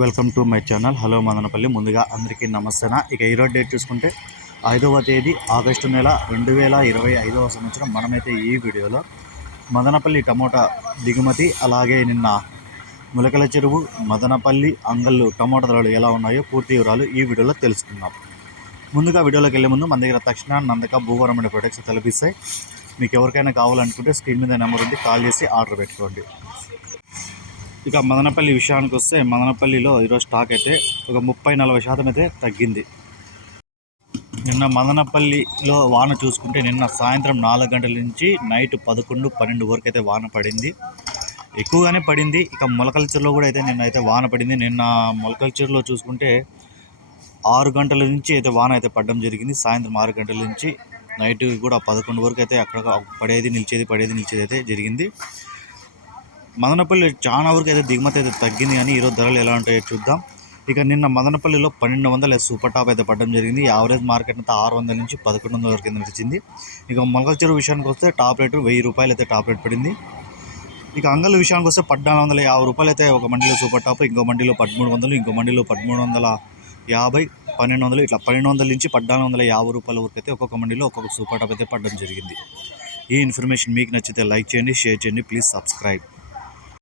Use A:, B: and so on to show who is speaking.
A: Welcome to my channel. Hello Madanapalle. ముందుగా అందరికీ నమస్తేనా? ఇక ఈరోజు డేట్ చూసుకుంటే ఐదవ తేదీ ఆగస్టు నెల రెండు వేల ఇరవై ఐదవ సంవత్సరం. మనమైతే ఈ వీడియోలో మదనపల్లి టమోటా దిగుమతి అలాగే నిన్న ములకల చెరువు మదనపల్లి అంగళ్ళు టమోటా ధరలు ఎలా ఉన్నాయో పూర్తి వివరాలు ఈ వీడియోలో తెలుసుకుందాం. ముందుగా వీడియోలోకి వెళ్ళే ముందు మన దగ్గర తక్షణ నందక భూవరం అనే ప్రొడక్ట్స్ తలపిస్తాయి. మీకు ఎవరికైనా కావాలనుకుంటే స్క్రీన్ మీద నెంబర్ ఉంది కాల్ చేసి ఆర్డర్ పెట్టుకోండి. ఇక మదనపల్లి విషయానికి వస్తే మదనపల్లిలో ఈరోజు స్టాక్ అయితే ఒక ముప్పై నలభై శాతం అయితే తగ్గింది. నిన్న మదనపల్లిలో వాన చూసుకుంటే నిన్న సాయంత్రం నాలుగు గంటల నుంచి నైట్ పదకొండు పన్నెండు వరకు అయితే వాన పడింది. ఎక్కువగానే పడింది. ఇక మొలకల చెరువులో కూడా అయితే నిన్న అయితే వాన పడింది. నిన్న మొలకల చెరులో చూసుకుంటే ఆరు గంటల నుంచి అయితే వాన అయితే పడడం జరిగింది. సాయంత్రం ఆరు గంటల నుంచి నైట్ కూడా పదకొండు వరకు అయితే అక్కడ పడేది నిలిచేది పడేది నిలిచేది అయితే జరిగింది. మదనపల్లి చాలా వరకు అయితే దిగుమతి అయితే తగ్గింది కానీ ఈరోజు ధరలు ఎలా ఉంటాయో చూద్దాం. ఇక నిన్న మదనపల్లిలో పన్నెండు వందల సూపర్ టాప్ అయితే పడడం జరిగింది. యావరేజ్ మార్కెట్ అంతా ఆరు వందల నుంచి పదకొండు వందల వరకు నడిచింది ఇక మొలకల చెరువు విషయానికి వస్తే టాప్ రేటు వెయ్యి రూపాయలు అయితే టాప్ రేట్ పడింది. ఇక అంగల్ విషయానికి వస్తే పద్నాలుగు వందల యాభై రూపాయలు అయితే ఒక మండీలో సూపర్ టాప్ ఇంకో మండీలో పదమూడు వందలు ఇంకో మండీలో పదమూడు వందల యాభై పన్నెండు వందలు ఇట్లా పన్నెండు వందల నుంచి పద్నాలుగు వందల యాభై రూపాయల వరకు అయితే ఒక్కొక్క మండీలో ఒక్కొక్క సూపర్ టాప్ అయితే పడడం జరిగింది. ఈ ఇన్ఫర్మేషన్ మీకు నచ్చితే లైక్ చేయండి షేర్ చేయండి ప్లీజ్ సబ్స్క్రైబ్.